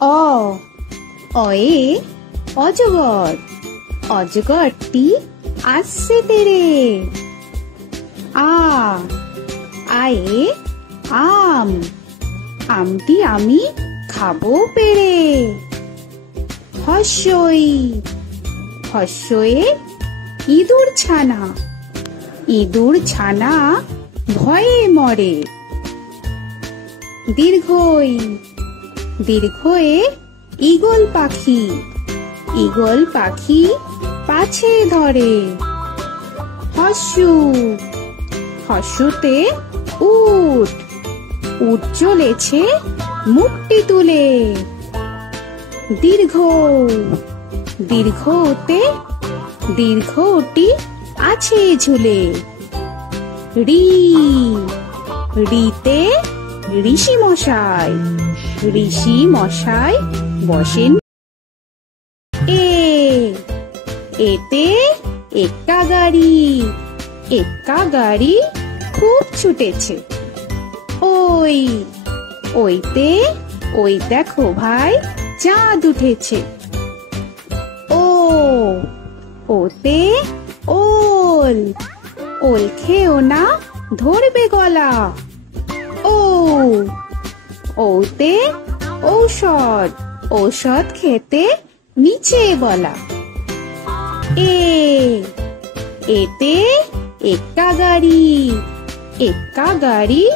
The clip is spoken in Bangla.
অ অয়ে অজগর, অজগরটি আসছে তেরে। আ আয়ে আম, আমটি আমি খাবো পেরে। হস্যই হস্যয়ে ইঁদুর ছানা, ইঁদুর ছানা ভয়ে মরে। দীর্ঘই দীর্ঘয়ে ঈগল পাখি, ঈগল পাখি পাছে ধরে। হস্যু হস্যুতে উট, উট চলেছে মুখটি তুলে। দীর্ঘ দীর্ঘতে দীর্ঘটি আছে ঝুলে। ঋ ঋতে ঋষি মশাই, ঋষি মশাই বসেন। এ এতে এক্কা গাড়ি, এক্কা গাড়ি খুব ছুটেছে। ওই ওইতে ওই দেখো ভাই চাঁদ উঠেছে। ও ওতে ওল, ওল খেও না ধরবে গলা। ও ওতে ঔষধ, ঔষধ খেতে নিচে গলা। এ এতে এক্কা গাড়ি, এক্কা গাড়ি